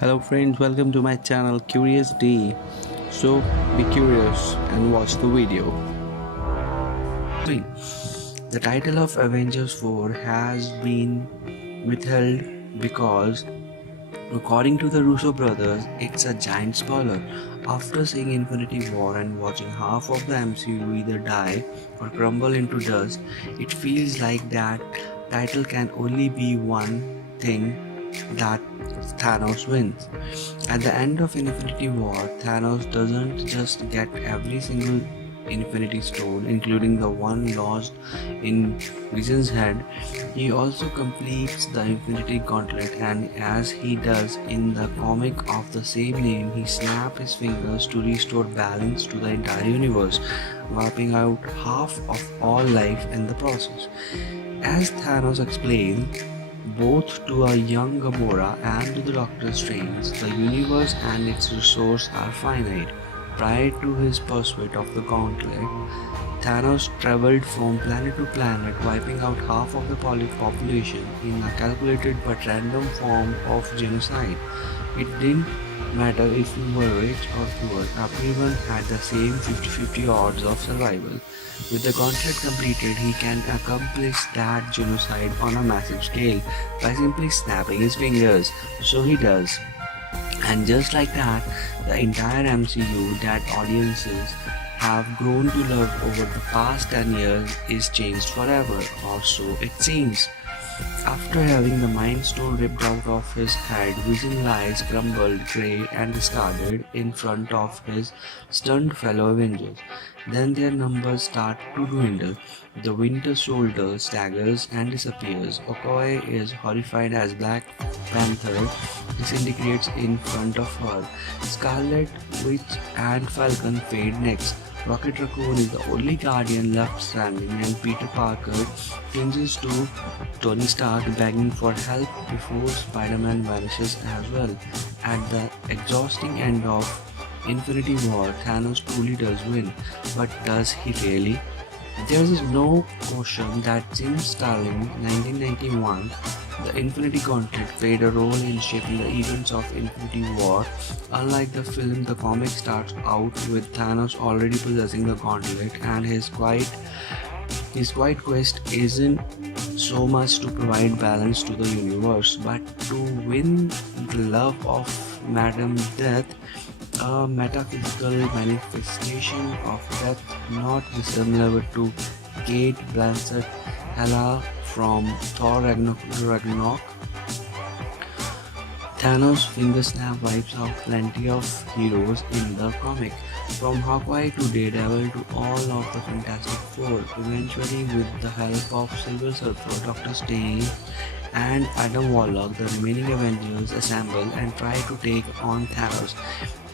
Hello friends, welcome to my channel Curious D. So be curious and watch the video. The title of Avengers 4 has been withheld because, according to the Russo Brothers, it's a giant spoiler. After seeing Infinity War and watching half of the MCU either die or crumble into dust, it feels like that title can only be one thing, that Thanos wins. At the end of Infinity War, Thanos doesn't just get every single Infinity Stone, including the one lost in Vision's head, he also completes the Infinity Gauntlet, and as he does in the comic of the same name, he snaps his fingers to restore balance to the entire universe, wiping out half of all life in the process. As Thanos explains, both to a young Gamora and to the Doctor Strange, the universe and its resources are finite. Prior to his pursuit of the Gauntlet, Thanos traveled from planet to planet, wiping out half of the population in a calculated but random form of genocide. It didn't matter if you were rich or poor, everyone had the same 50-50 odds of survival. With the gauntlet completed, he can accomplish that genocide on a massive scale by simply snapping his fingers. So he does. And just like that, the entire MCU that audiences have grown to love over the past 10 years is changed forever, or so it seems. After having the Mind Stone ripped out of his head, Vision lies crumbled, grey and discarded in front of his stunned fellow Avengers. Then their numbers start to dwindle. The Winter Soldier staggers and disappears. Okoye is horrified as Black Panther disintegrates in front of her. Scarlet Witch and Falcon fade next. Rocket Raccoon is the only Guardian left standing, and Peter Parker clings to Tony Stark, begging for help before Spider-Man vanishes as well. At the exhausting end of Infinity War, Thanos truly does win, but does he really? There is no question that Jim Starlin, 1991, the Infinity Gauntlet played a role in shaping the events of Infinity War. Unlike the film, the comic starts out with Thanos already possessing the Gauntlet, and his quiet quest isn't so much to provide balance to the universe, but to win the love of Madame Death, a metaphysical manifestation of death not dissimilar to Kate Blanchett Hela from Thor Ragnarok. Thanos' finger snap wipes out plenty of heroes in the comic, from Hawkeye to Daredevil to all of the Fantastic Four. Eventually, with the help of Silver Surfer, Doctor Strange, and Adam Warlock, the remaining Avengers assemble and try to take on Thanos.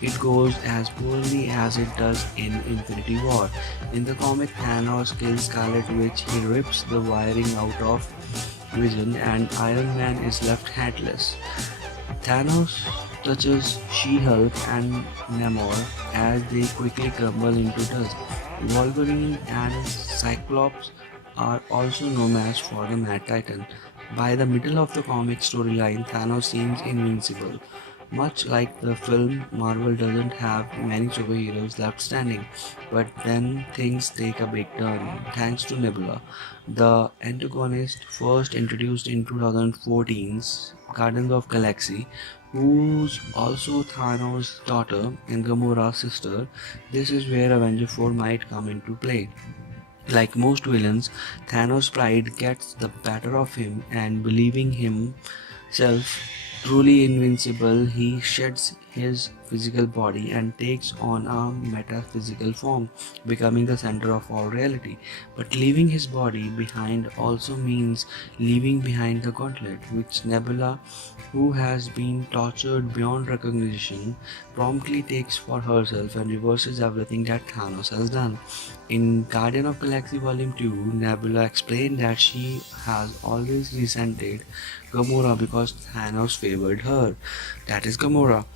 It goes as poorly as it does in Infinity War. In the comic, Thanos kills Scarlet Witch, he rips the wiring out of Vision, and Iron Man is left headless. Thanos touches She-Hulk and Namor as they quickly crumble into dust. Wolverine and Cyclops are also no match for the Mad Titan. By the middle of the comic storyline, Thanos seems invincible. Much like the film, Marvel doesn't have many superheroes left standing. But then things take a big turn thanks to Nebula, the antagonist first introduced in 2014's Guardians of Galaxy, who's also Thanos' daughter and Gamora's sister. This is where Avengers 4 might come into play. Like most villains, Thanos' pride gets the better of him, and believing himself truly invincible, he sheds his physical body and takes on a metaphysical form, becoming the center of all reality. But leaving his body behind also means leaving behind the gauntlet, which Nebula, who has been tortured beyond recognition, promptly takes for herself and reverses everything that Thanos has done. In Guardian of Galaxy Volume 2, Nebula explained that she has always resented Gamora because Thanos favored her. That is Gamora.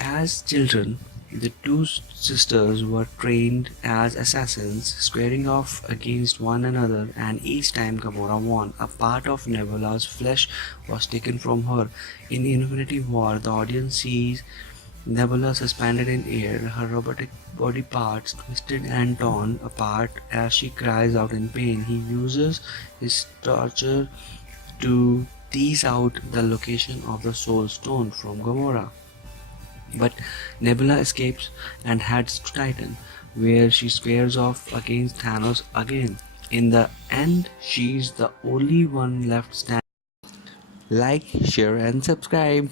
As children, The two sisters were trained as assassins, squaring off against one another, and each time Gamora won, a part of Nebula's flesh was taken from her. In Infinity War, the audience sees Nebula suspended in air, her robotic body parts twisted and torn apart as she cries out in pain. He uses his torture to tease out the location of the Soul Stone from Gamora. But Nebula escapes and heads to Titan, where she squares off against Thanos again. In the end, she's the only one left standing. Like, share, and subscribe.